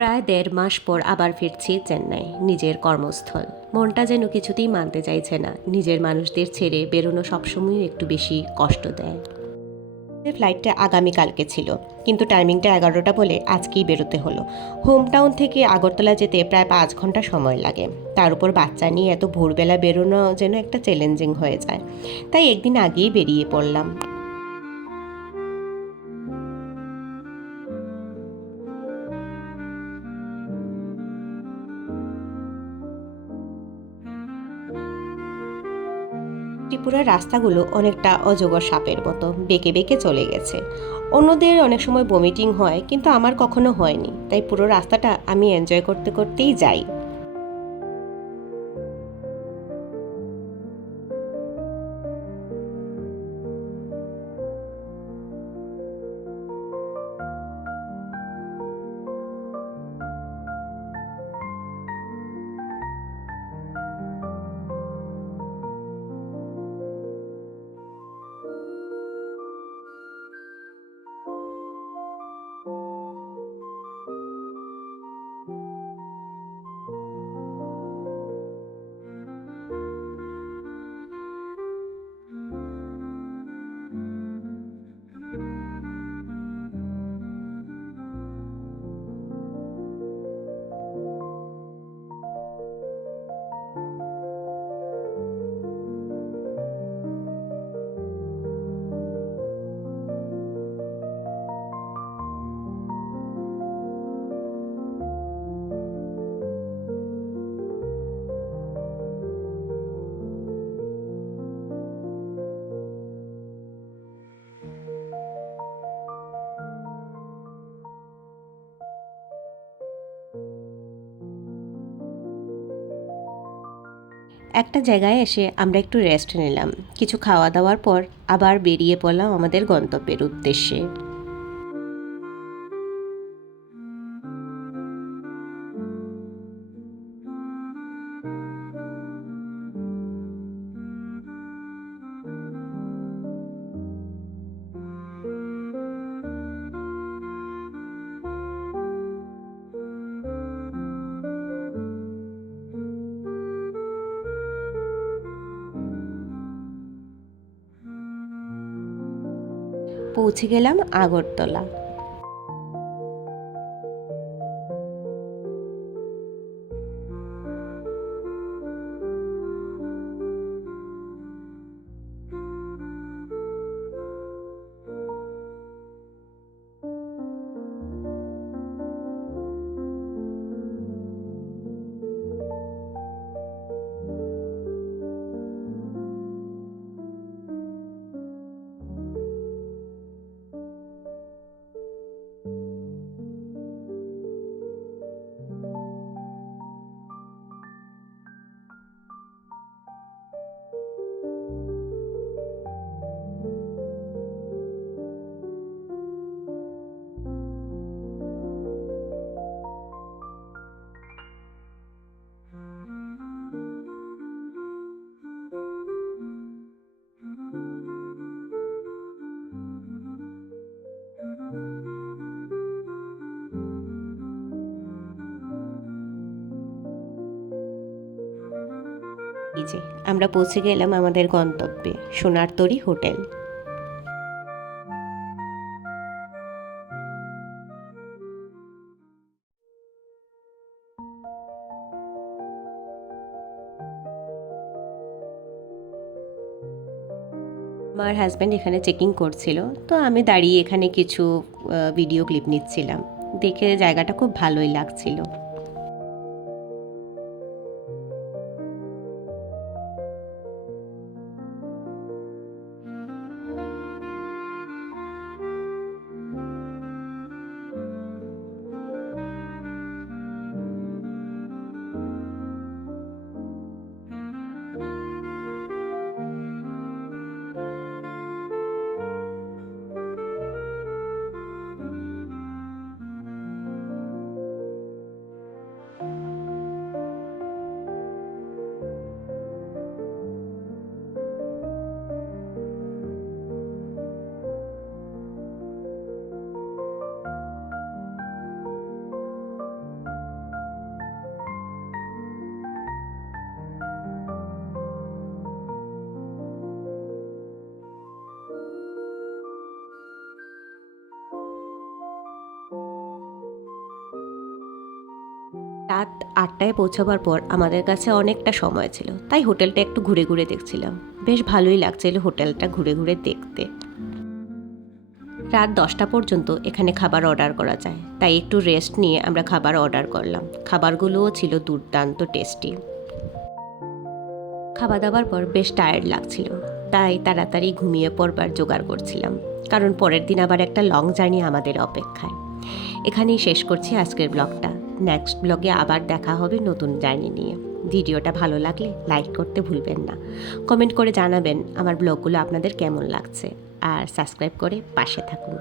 প্রায় ১.৫ মাস পর আবার ফিরছি চেন্নাই, নিজের কর্মস্থল। মনটা যেন কিছুতেই মানতে চাইছে না, নিজের মানুষদের ছেড়ে বেরোনো সবসময়ই একটু বেশি কষ্ট দেয়। ফ্লাইটটা আগামীকালকে ছিল, কিন্তু টাইমিংটা ১১টা বলে আজকেই বেরোতে হলো। হোম টাউন থেকে আগরতলা যেতে প্রায় ৫ ঘন্টা সময় লাগে। তার উপর বাচ্চা নিয়ে এত ভোরবেলা বেরোনো যেন একটা চ্যালেঞ্জিং হয়ে যায়। তাই একদিন আগেই বেরিয়ে পড়লাম। ত্রিপুরার রাস্তাগুলো অনেকটা অজগর সাপের মতো বেঁকে বেঁকে চলে গেছে। অন্যদের অনেক সময় বমিটিং হয়, কিন্তু আমার কখনো হয়নি, তাই পুরো রাস্তাটা আমি এনজয় করতে করতেই যাই। একটা জায়গায় এসে আমরা একটু রেস্ট নিলাম। কিছু খাওয়া দাওয়ার পর আবার বেরিয়ে পড়লাম আমাদের গন্তব্যের উদ্দেশ্যে। পৌঁছে গেলাম আগরতলা। এই যে আমরা পৌঁছে গেলাম আমাদের গন্তব্যে, সোনার তরী হোটেল। আমার হাজব্যান্ড এখানে চেকিং করছিল, তো আমি দাঁড়িয়ে এখানে কিছু ভিডিও ক্লিপ নিচ্ছিলাম। দেখে জায়গাটা খুব ভালোই লাগছিল। রাত 8টায় পৌঁছাবার পর আমাদের কাছে অনেকটা সময় ছিল, তাই হোটেলটা একটু ঘুরে ঘুরে দেখছিলাম। বেশ ভালোই লাগছিল হোটেলটা ঘুরে ঘুরে দেখতে। রাত 10টা পর্যন্ত এখানে খাবার অর্ডার করা যায়, তাই একটু রেস্ট নিয়ে আমরা খাবার অর্ডার করলাম। খাবারগুলোও ছিল দুর্দান্ত টেস্টি। খাওয়া দাওয়ার পর বেশ টায়ার্ড লাগছিল, তাই তাড়াতাড়ি ঘুমিয়ে পড়বার জোগাড় করছিলাম, কারণ পরের দিন আবার একটা লং জার্নি আমাদের অপেক্ষায়। এখানেই শেষ করছি আজকের ব্লগটা। নেক্সট ব্লগে আবার দেখা হবে নতুন জার্নি নিয়ে। ভিডিওটা ভালো লাগলে লাইক করতে ভুলবেন না। কমেন্ট করে জানাবেন আমার ব্লগগুলো আপনাদের কেমন লাগছে, আর সাবস্ক্রাইব করে পাশে থাকুন।